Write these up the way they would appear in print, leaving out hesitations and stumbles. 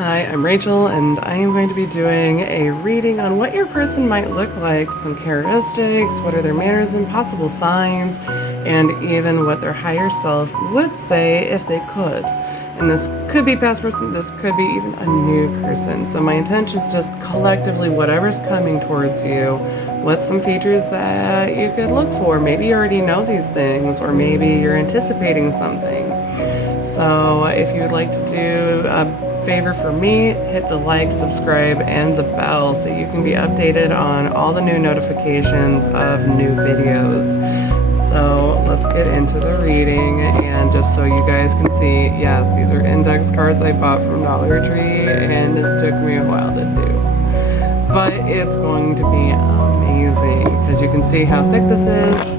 Hi, I'm Rachel, and I am going to be doing a reading on what your person might look like, some characteristics, what are their manners and possible signs, and even what their higher self would say if they could. And this could be past person, this could be even a new person. So my intention is just collectively whatever's coming towards you, what's some features that you could look for. Maybe you already know these things, or maybe you're anticipating something. So if you would like to do a favor for me, hit the like, subscribe, and the bell so you can be updated on all the new notifications of new videos. So let's get into the reading, and just so you guys can see, yes, these are index cards I bought from Dollar Tree, and this took me a while to do. But it's going to be amazing, because you can see how thick this is.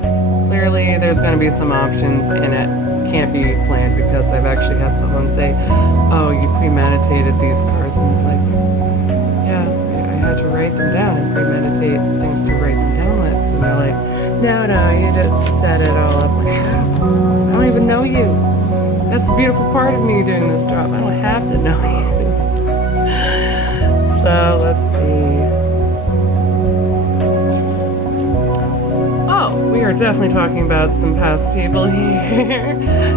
Clearly, there's going to be some options in it. Can't be planned, because I've actually had someone say, oh, you premeditated these cards, and it's like, yeah, I had to write them down and premeditate things to write them down with. And they're like, no, you just set it all up. Like, how? I don't even know you. That's the beautiful part of me doing this job. I don't have to know you. So let's see. We are definitely talking about some past people here.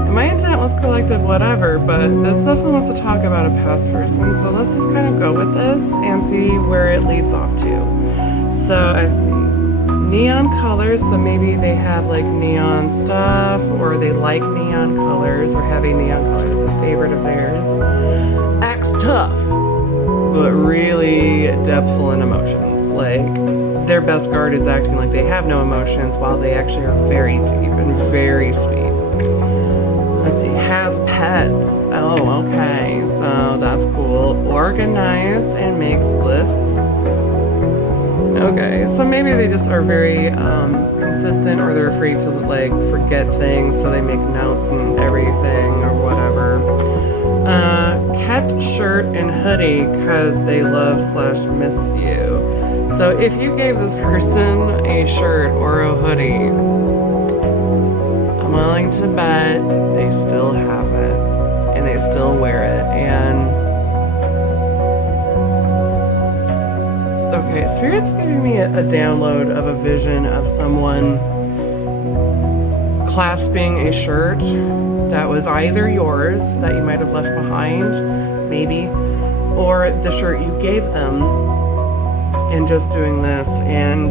My intent was collective whatever, but this definitely wants to talk about a past person. So let's just kind of go with this and see where it leads off to. So let's see. Neon colors, so maybe they have like neon stuff, or they like neon colors, or have a neon color that's a favorite of theirs. Acts tough, but really depthful in emotions. Like, their best guard is acting like they have no emotions, while they actually are very deep and very sweet. Let's see, has pets. Oh, okay, so that's cool. Organize and makes lists. Okay, so maybe they just are very consistent, or they're afraid to like forget things, so they make notes and everything or whatever. Kept shirt and hoodie because they love/miss you. So if you gave this person a shirt or a hoodie, I'm willing to bet they still have it and they still wear it. And okay, Spirit's giving me a download of a vision of someone clasping a shirt that was either yours that you might have left behind, maybe, or the shirt you gave them, and just doing this, and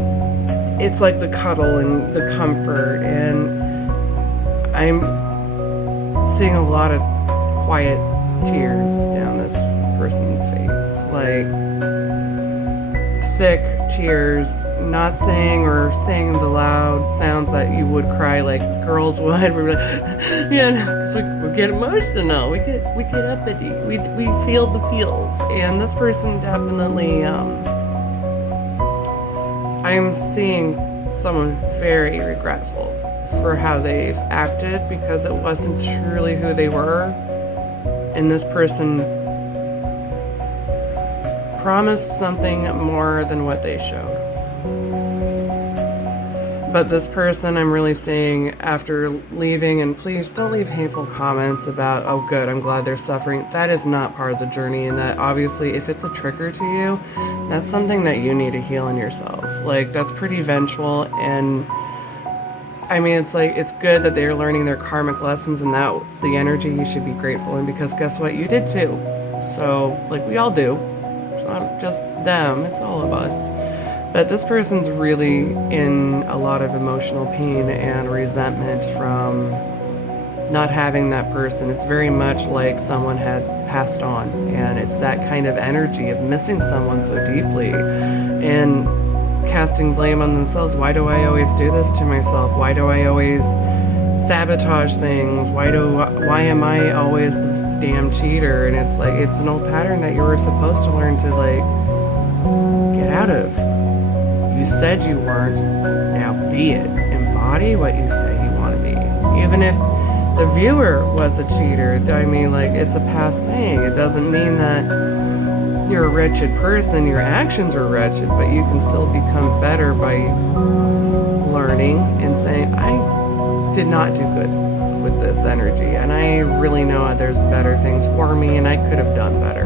it's like the cuddle and the comfort, and I'm seeing a lot of quiet tears down this person's face, like thick tears, not saying or saying the loud sounds that you would cry like girls would. We're like, yeah, because we get emotional, we get uppity, we feel the feels, and this person definitely, I'm seeing someone very regretful for how they've acted, because it wasn't truly who they were, and this person promised something more than what they showed. But this person, I'm really seeing after leaving, and please don't leave hateful comments about, oh good, I'm glad they're suffering. That is not part of the journey, and that obviously if it's a trigger to you, that's something that you need to heal in yourself. Like, that's pretty vengeful, and I mean, it's like, it's good that they're learning their karmic lessons, and that's the energy you should be grateful in, because guess what? You did too. So, like, we all do. It's not just them, it's all of us. But this person's really in a lot of emotional pain and resentment from not having that person. It's very much like someone had passed on, and it's that kind of energy of missing someone so deeply and casting blame on themselves. Why do I always do this to myself? Why do I always sabotage things? Why am I always the damn cheater? And it's like, it's an old pattern that you were supposed to learn to like get out of. You said you weren't, now be it. Embody what you say you want to be. Even if the viewer was a cheater, I mean, like, it's a past thing. It doesn't mean that you're a wretched person, your actions are wretched, but you can still become better by learning and saying, I did not do good with this energy, and I really know there's better things for me, and I could have done better.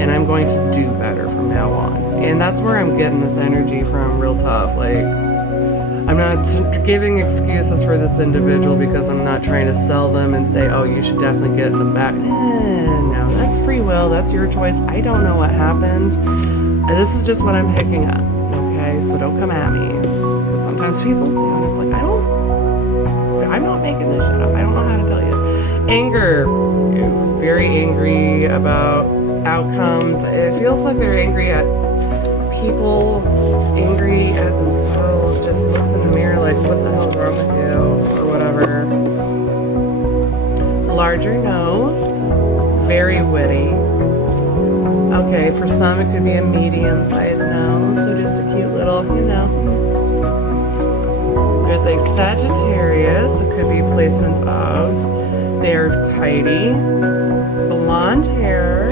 and I'm going to do better from now on. And that's where I'm getting this energy from, real tough. Like, I'm not giving excuses for this individual because I'm not trying to sell them and say, oh, you should definitely get them back. No, that's free will. That's your choice. I don't know what happened. This is just what I'm picking up. Okay, so don't come at me. Sometimes people do, and it's like, I'm not making this shit up. I don't know how to tell you. Anger. Very angry about outcomes. It feels like they're angry at people, angry at themselves, just looks in the mirror like, what the hell's wrong with you, or whatever. Larger nose, very witty. Okay, for some it could be a medium-sized nose, so just a cute little, There's a Sagittarius, it could be placements of. They're tidy, blonde hair,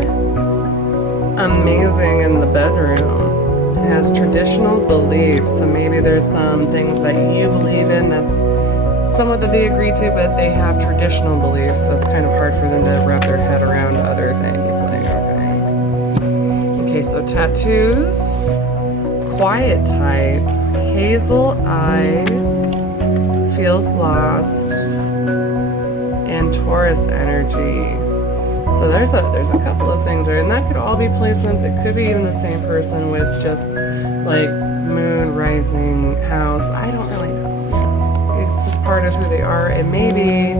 amazing in the bedroom. It has traditional beliefs, so maybe there's some things that you believe in that's somewhat that they agree to, but they have traditional beliefs, so it's kind of hard for them to wrap their head around other things. Like, okay, so tattoos, quiet type, hazel eyes, feels lost, and Taurus energy. So there's a couple of things there, and that could all be placements. It could be even the same person with just like moon, rising, house. I don't really know. It's just part of who they are. And maybe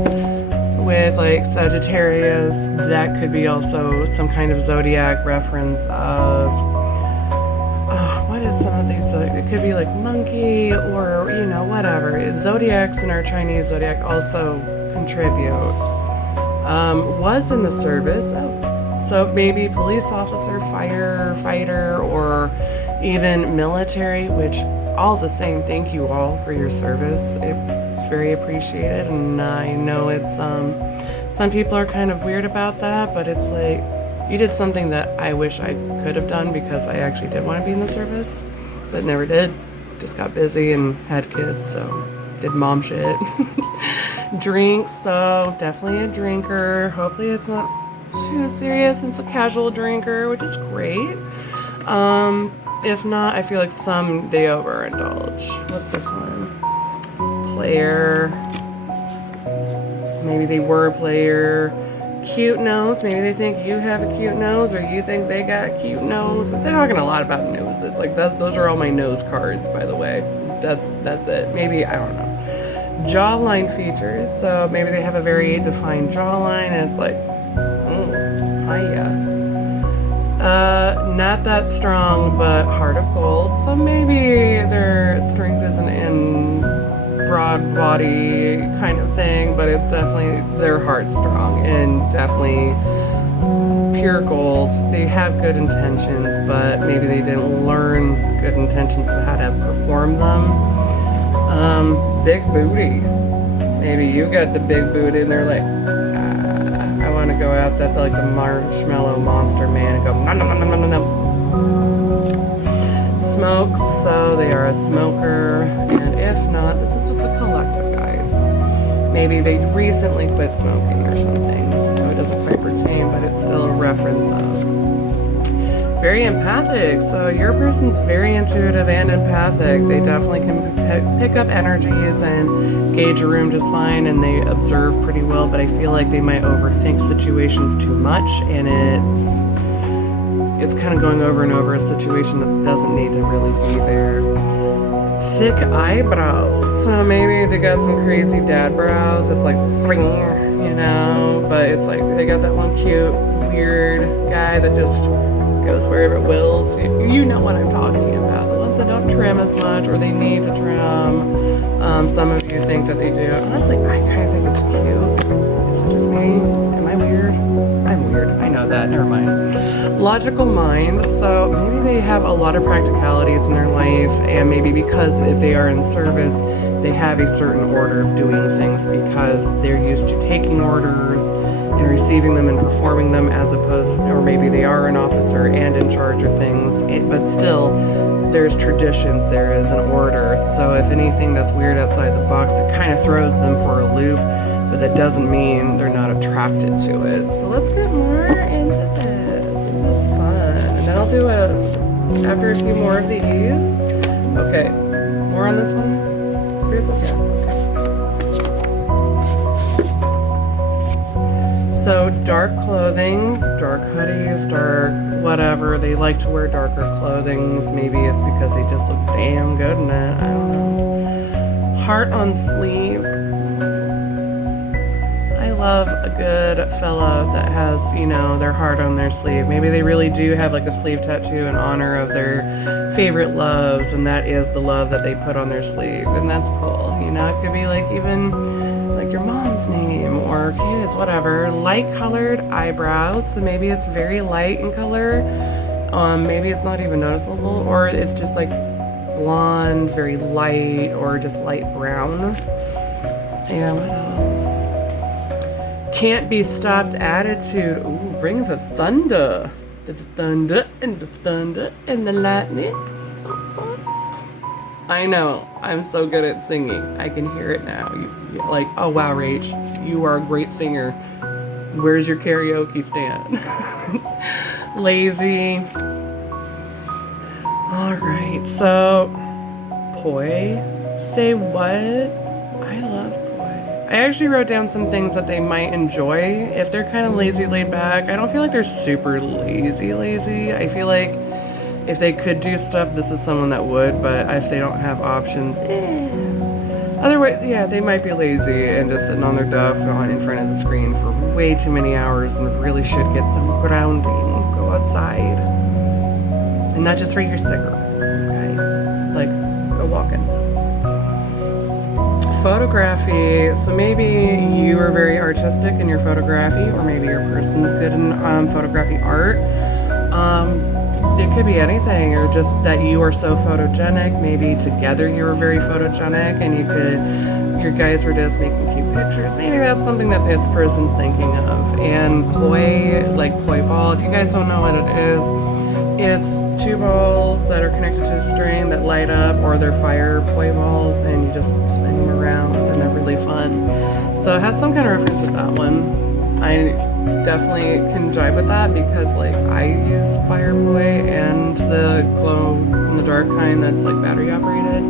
with like Sagittarius, that could be also some kind of zodiac reference of what is some of these? It could be like monkey or whatever. Zodiacs in our Chinese zodiac also contribute. Was in the service, so maybe police officer, firefighter, or even military, which all the same. Thank you all for your service. It's very appreciated, and I know it's some people are kind of weird about that, but it's like you did something that I wish I could have done because I actually did want to be in the service, but never did. Just got busy and had kids, so did mom shit. Drinks, so definitely a drinker. Hopefully it's not too serious. It's a casual drinker, which is great. If not, I feel like some they overindulge. What's this one? Player. Maybe they were a player. Cute nose. Maybe they think you have a cute nose, or you think they got a cute nose. They're talking a lot about noses. Like those are all my nose cards, by the way. That's it. Maybe, I don't know. Jawline features, so maybe they have a very defined jawline, and it's like, hiya. Not that strong, but heart of gold. So maybe their strength isn't in broad body kind of thing, but it's definitely their heart strong and definitely pure gold. They have good intentions, but maybe they didn't learn good intentions of how to perform them. Big booty. Maybe you got the big booty and they're like, I want to go out that like the marshmallow monster man and go, no. Smoke, so they are a smoker. And if not, this is just a collective, guys. Maybe they recently quit smoking or something, so it doesn't quite pertain, but it's still a reference of. Very empathic, so your person's very intuitive and empathic. They definitely can pick up energies and gauge a room just fine, and they observe pretty well, but I feel like they might overthink situations too much, and it's kind of going over and over a situation that doesn't need to really be there. Thick eyebrows, so maybe they got some crazy dad brows. It's like, but it's like they got that one cute, weird guy that just goes wherever it wills. You know what I'm talking about. The ones that don't trim as much, or they need to trim. Some of you think that they do. Honestly, I kind of think it's cute. Is it just me? Am I weird? I'm weird. I know that. Never mind. Logical mind. So maybe they have a lot of practicalities in their life, and maybe because if they are in service, they have a certain order of doing things because they're used to taking orders and receiving them and performing them, as opposed, or maybe they are an officer and in charge of things, but still there's traditions, there is an order. So if anything that's weird outside the box, it kind of throws them for a loop, but that doesn't mean they're not attracted to it. So let's get more into this. This is fun. I'll do after a few more of these. Okay, more on this one? Spirit says yes, okay. So dark clothing, dark hoodies, dark whatever. They like to wear darker clothings. Maybe it's because they just look damn good in it. I don't know. Heart on sleeve. I love a good fella that has, you know, their heart on their sleeve. Maybe they really do have like a sleeve tattoo in honor of their favorite loves, and that is the love that they put on their sleeve, and that's cool. You know, it could be like even like your mom's name or kids, whatever. Light colored eyebrows, so maybe it's very light in color. Maybe it's not even noticeable, or it's just like blonde, very light, or just light brown. Yeah, what else? Can't be stopped attitude. Ooh, bring the thunder. The thunder and the thunder and the lightning. I know, I'm so good at singing. I can hear it now. You're like, oh wow, Rach, you are a great singer. Where's your karaoke stand? Lazy. Alright, so poi. Say what? I love poi. I actually wrote down some things that they might enjoy. If they're kind of lazy, laid back, I don't feel like they're super lazy. I feel like if they could do stuff, this is someone that would, but if they don't have options, Otherwise, yeah, they might be lazy and just sitting on their duff in front of the screen for way too many hours and really should get some grounding. Go outside. And not just for your sticker, okay? Like, go walking. Photography. So maybe you are very artistic in your photography, or maybe your person's good in photography art. It could be anything, or just that you are so photogenic. Maybe together you were very photogenic and your guys were just making cute pictures. Maybe that's something that this person's thinking of. And poi, like poi ball, if you guys don't know what it is, it's two balls that are connected to a string that light up, or they're fire poi balls, and you just spin them around and they're really fun. So it has some kind of reference with that one. I definitely can jive with that because like I use fire poi and the glow in the dark kind that's like battery operated,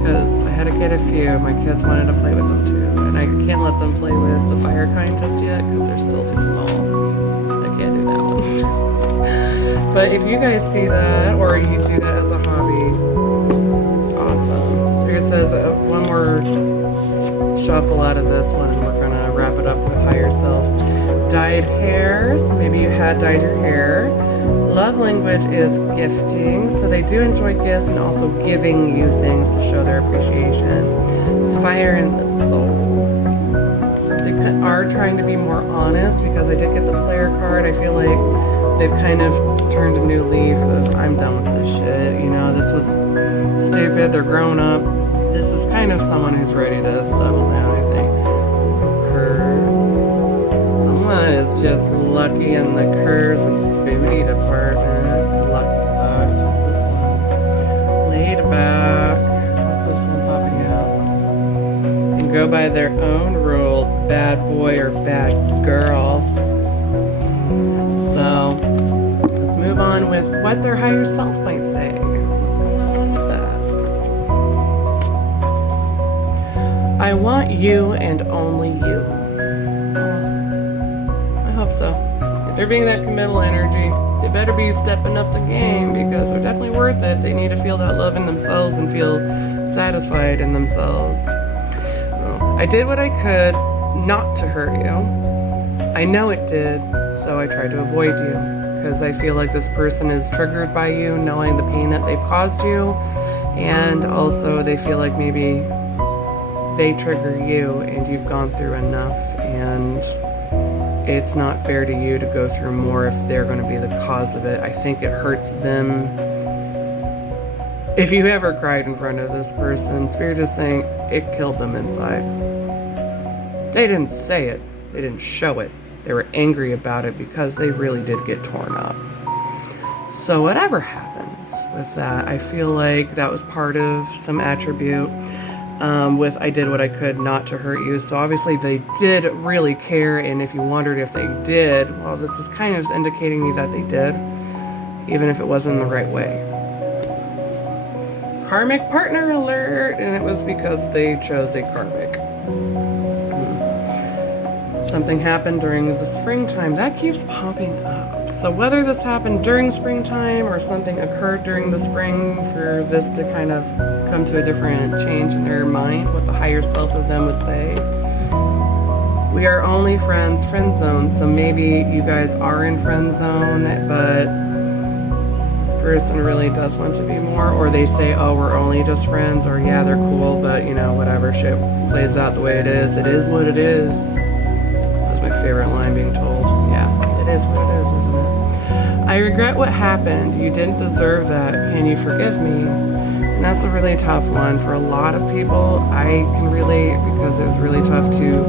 because I had to get a few. My kids wanted to play with them too, and I can't let them play with the fire kind just yet because they're still too small. I can't do that one. But if you guys see that, or you do that as a hobby, awesome. Spirit says one more shuffle out of this one and we're gonna wrap it up with higher self. Dyed hair, so maybe you had dyed your hair. Love language is gifting, so they do enjoy gifts and also giving you things to show their appreciation. Fire in the soul. They are trying to be more honest, because I did get the player card. I feel like they've kind of turned a new leaf of, I'm done with this shit, you know, this was stupid, they're grown up. This is kind of someone who's ready to settle down, I think. Curves. Someone is just lucky in the curves and booty department. The lucky bugs. What's this one? Laid back. What's this one popping out? And go by their own rules. Bad boy or bad girl. So, let's move on with what their higher self might say. What's going on with that? I want you and only you. I hope so. If they're being that committal energy, they better be stepping up the game, because they're definitely worth it. They need to feel that love in themselves and feel satisfied in themselves. Well, I did what I could not to hurt you. I know it did, so I tried to avoid you, because I feel like this person is triggered by you, knowing the pain that they've caused you, and also they feel like maybe they trigger you and you've gone through enough, and it's not fair to you to go through more if they're going to be the cause of it. I think it hurts them. If you ever cried in front of this person, Spirit is saying it killed them inside. They didn't say it. They didn't show it. They were angry about it because they really did get torn up. So whatever happens with that, I feel like that was part of some attribute. With I did what I could not to hurt you. So obviously they did really care, and if you wondered if they did, well, this is kind of indicating me that they did. even if it wasn't the right way. Karmic partner alert, and it was because they chose a karmic. Something happened during the springtime. That keeps popping up. So whether this happened during springtime or something occurred during the spring for this to kind of come to a different change in their mind, what the higher self of them would say. We are only friends, friend zone. So maybe you guys are in friend zone, but this person really does want to be more. Or they say, oh, we're only just friends. Or yeah, they're cool, but you know, whatever, shit plays out the way it is. It is what it is. My favorite line being told. Yeah, it is what it is, isn't it? I regret what happened. You didn't deserve that. Can you forgive me? And that's a really tough one for a lot of people. I can relate because it was really tough to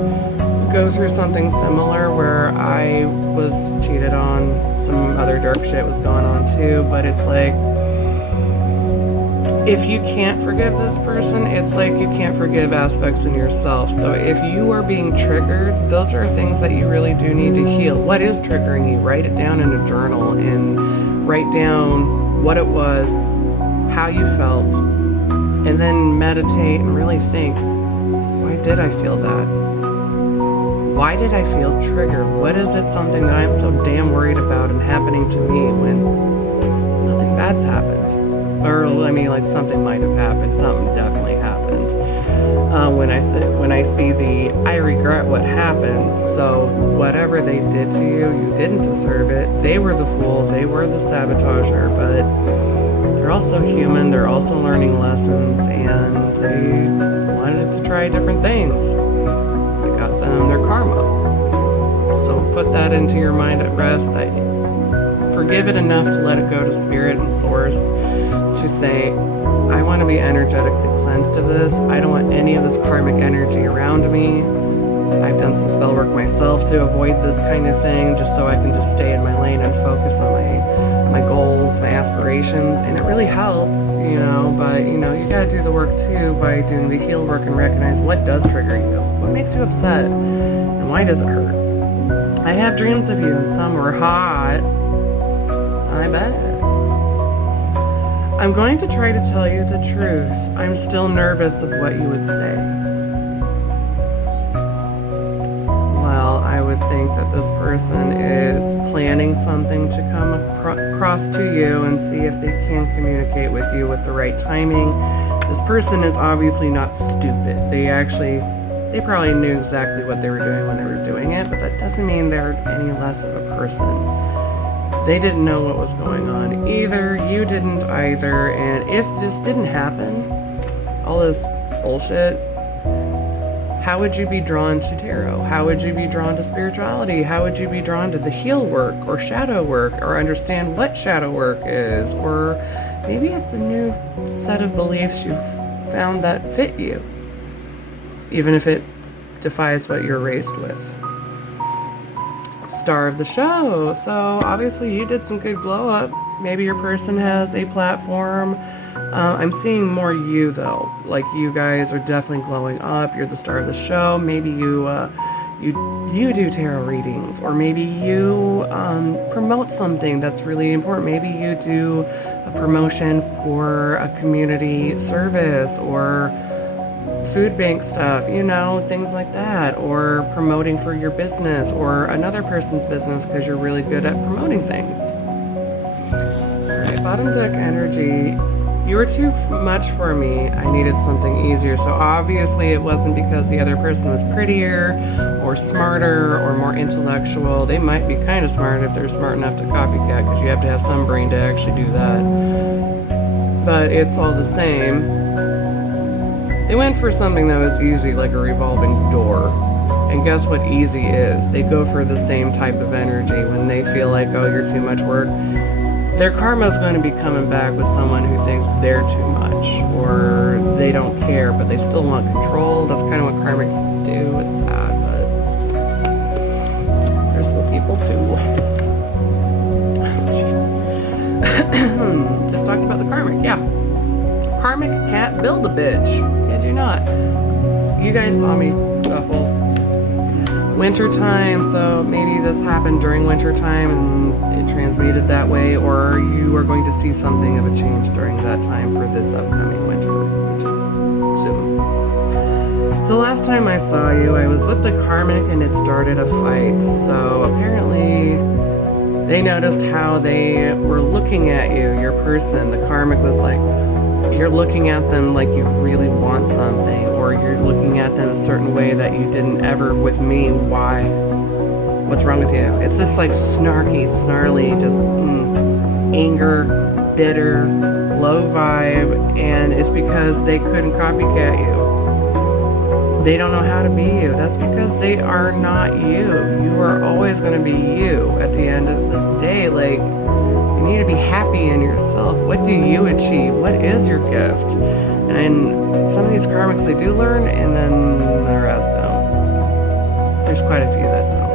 go through something similar where I was cheated on. Some other dark shit was going on too, but it's like, if you can't forgive this person, it's like you can't forgive aspects in yourself. So if you are being triggered, those are things that you really do need to heal. What is triggering you? Write it down in a journal and write down what it was, how you felt, and then meditate and really think, why did I feel that? Why did I feel triggered? What is it something that I'm so damn worried about and happening to me when nothing bad's happened? Or, I mean, like, something might have happened. Something definitely happened. When I see the, I regret what happened. So whatever they did to you, you didn't deserve it. They were the fool. They were the sabotager. But they're also human. They're also learning lessons. And they wanted to try different things. It got them their karma. So put that into your mind at rest. Forgive it enough to let it go to spirit and source, to say, I want to be energetically cleansed of this. I don't want any of this karmic energy around me. I've done some spell work myself to avoid this kind of thing, just so I can just stay in my lane and focus on my goals, my aspirations, and it really helps, you know, but you know, you gotta do the work too by doing the heal work and recognize what does trigger you, what makes you upset, and why does it hurt. I have dreams of you, and some were hot. I bet. I'm going to try to tell you the truth. I'm still nervous of what you would say. Well, I would think that this person is planning something to come across to you and see if they can communicate with you with the right timing. This person is obviously not stupid. They probably knew exactly what they were doing when they were doing it, but that doesn't mean they're any less of a person. They didn't know what was going on either. You didn't either. And if this didn't happen, all this bullshit, how would you be drawn to tarot? How would you be drawn to spirituality? How would you be drawn to the heal work or shadow work, or understand what shadow work is? Or maybe it's a new set of beliefs you've found that fit you, even if it defies what you're raised with. Star of the show. So obviously you did some good glow up. Maybe your person has a platform. I'm seeing more you though. Like, you guys are definitely glowing up. You're the star of the show. Maybe you do tarot readings, or maybe you promote something that's really important. Maybe you do a promotion for a community service or food bank stuff, you know, things like that, or promoting for your business or another person's business because you're really good at promoting things. Alright, bottom deck energy. You were too much for me. I needed something easier. So obviously it wasn't because the other person was prettier or smarter or more intellectual. They might be kind of smart if they're smart enough to copycat, because you have to have some brain to actually do that. But it's all the same. They went for something that was easy, like a revolving door. And guess what easy is? They go for the same type of energy when they feel like, oh, you're too much work. Their karma is going to be coming back with someone who thinks they're too much, or they don't care, but they still want control. That's kind of what karmics do. It's sad, but there's the people too. Just talked about the karmic, yeah. Karmic can't build a bitch. Kid you not. You guys saw me shuffle. winter time, so maybe this happened during winter time and it transmuted that way, or you are going to see something of a change during that time for this upcoming winter, which is soon. The last time I saw you, I was with the karmic and it started a fight, so apparently they noticed how they were looking at you, your person. The karmic was like, you're looking at them like you really want something, or you're looking at them a certain way that you didn't ever with me. Why? What's wrong with you? It's just like snarky, snarly, just anger, bitter, low vibe, and it's because they couldn't copycat you. They don't know how to be you. That's because they are not you. You are always going to be you at the end of this day. Like, you need to be happy in yourself. What do you achieve? What is your gift? And some of these karmics, they do learn, and then the rest don't. There's quite a few that don't.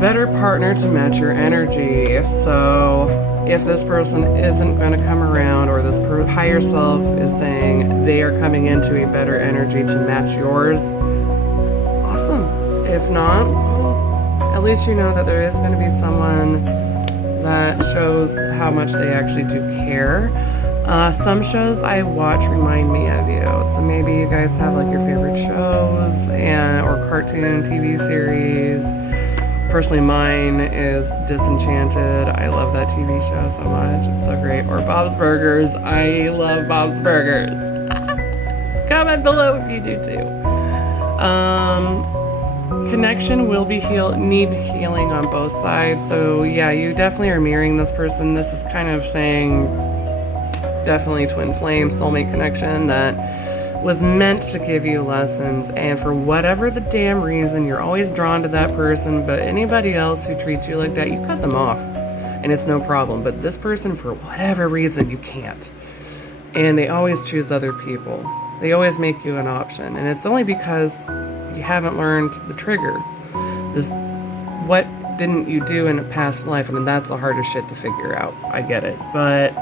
Better partner to match your energy. So if this person isn't going to come around, or this higher self is saying they are coming into a better energy to match yours, awesome. If not, at least you know that there is going to be someone that shows how much they actually do care. Some shows I watch remind me of you. So maybe you guys have like your favorite shows or cartoon TV series. Personally, mine is Disenchanted. I love that TV show so much. It's so great. Or Bob's Burgers. I love Bob's Burgers. Comment below if you do too. Connection will be need healing on both sides. So yeah, you definitely are mirroring this person. This is kind of saying definitely twin flame, soulmate connection that was meant to give you lessons, and for whatever the damn reason, you're always drawn to that person, but anybody else who treats you like that, you cut them off and it's no problem. But this person, for whatever reason, you can't. And they always choose other people. They always make you an option, and it's only because you haven't learned the trigger. What didn't you do in a past life? I mean, that's the hardest shit to figure out. I get it. But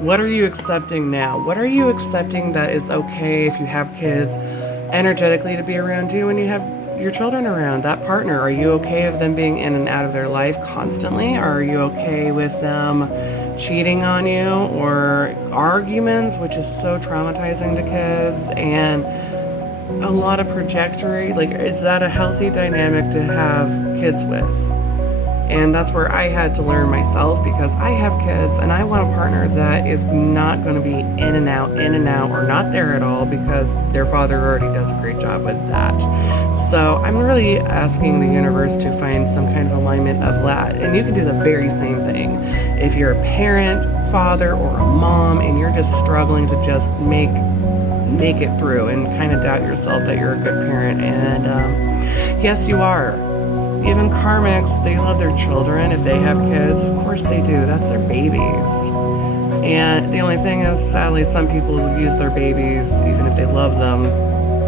what are you accepting now? What are you accepting that is okay if you have kids energetically to be around you when you have your children around? That partner, are you okay with them being in and out of their life constantly? Or are you okay with them cheating on you, or arguments, which is so traumatizing to kids, and a lot of trajectory? Like, is that a healthy dynamic to have kids with? And that's where I had to learn myself, because I have kids and I want a partner that is not going to be in and out, or not there at all, because their father already does a great job with that. So I'm really asking the universe to find some kind of alignment of that. And you can do the very same thing. If you're a parent, father, or a mom, and you're just struggling to just make it through and kind of doubt yourself that you're a good parent, and yes, you are. Even karmics, they love their children. If they have kids, of course they do. That's their babies. And the only thing is, sadly, some people use their babies, even if they love them,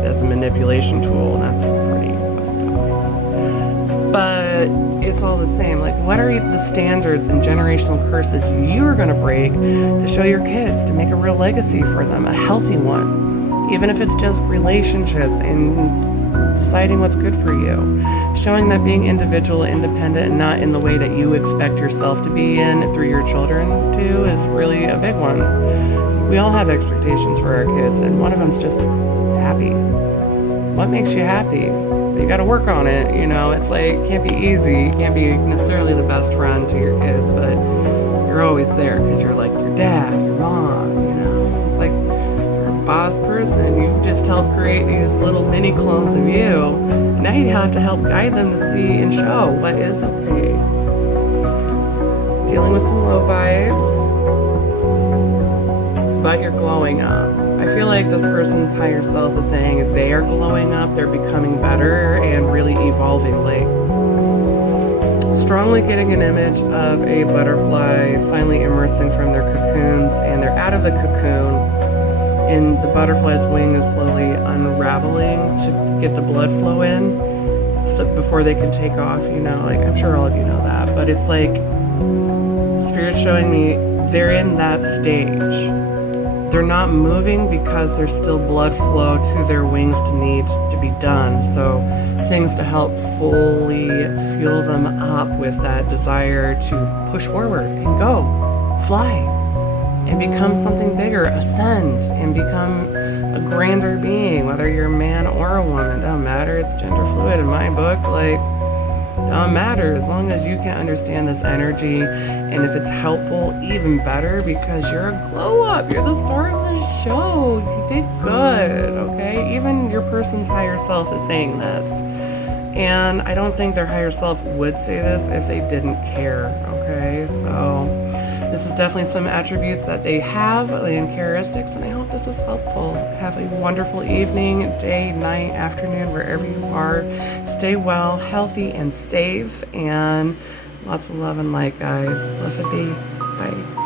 as a manipulation tool, and that's pretty fucked up. But it's all the same. Like, what are the standards and generational curses you are going to break to show your kids, to make a real legacy for them, a healthy one? Even if it's just relationships and deciding what's good for you. Showing that being individual, independent, and not in the way that you expect yourself to be in through your children too is really a big one. We all have expectations for our kids, and one of them's just happy. What makes you happy? You gotta work on it, you know. It's like, it can't be easy. You can't be necessarily the best friend to your kids, but you're always there because you're like your dad, your mom, you know. It's like, boss person, you've just helped create these little mini clones of you, and now you have to help guide them to see and show what is okay. Dealing with some low vibes, but you're glowing up. I feel like this person's higher self is saying they are glowing up, they're becoming better and really evolving. Like, strongly getting an image of a butterfly finally emerging from their cocoons, and they're out of the cocoon, and the butterfly's wing is slowly unraveling to get the blood flow in, so before they can take off, you know. Like, I'm sure all of you know that, but it's like Spirit's showing me they're in that stage. they're not moving because there's still blood flow to their wings to need to be done. So things to help fully fuel them up with that desire to push forward and go, fly, and become something bigger, ascend, and become a grander being, whether you're a man or a woman, doesn't matter. It's gender fluid in my book. Like, doesn't matter as long as you can understand this energy, and if it's helpful, even better, because you're a glow up. You're the star of the show. You did good, okay? Even your person's higher self is saying this, and I don't think their higher self would say this if they didn't care, okay? So this is definitely some attributes that they have and characteristics, and I hope this is helpful. Have a wonderful evening, day, night, afternoon, wherever you are. Stay well, healthy, and safe, and lots of love and light, guys. Blessed be. Bye.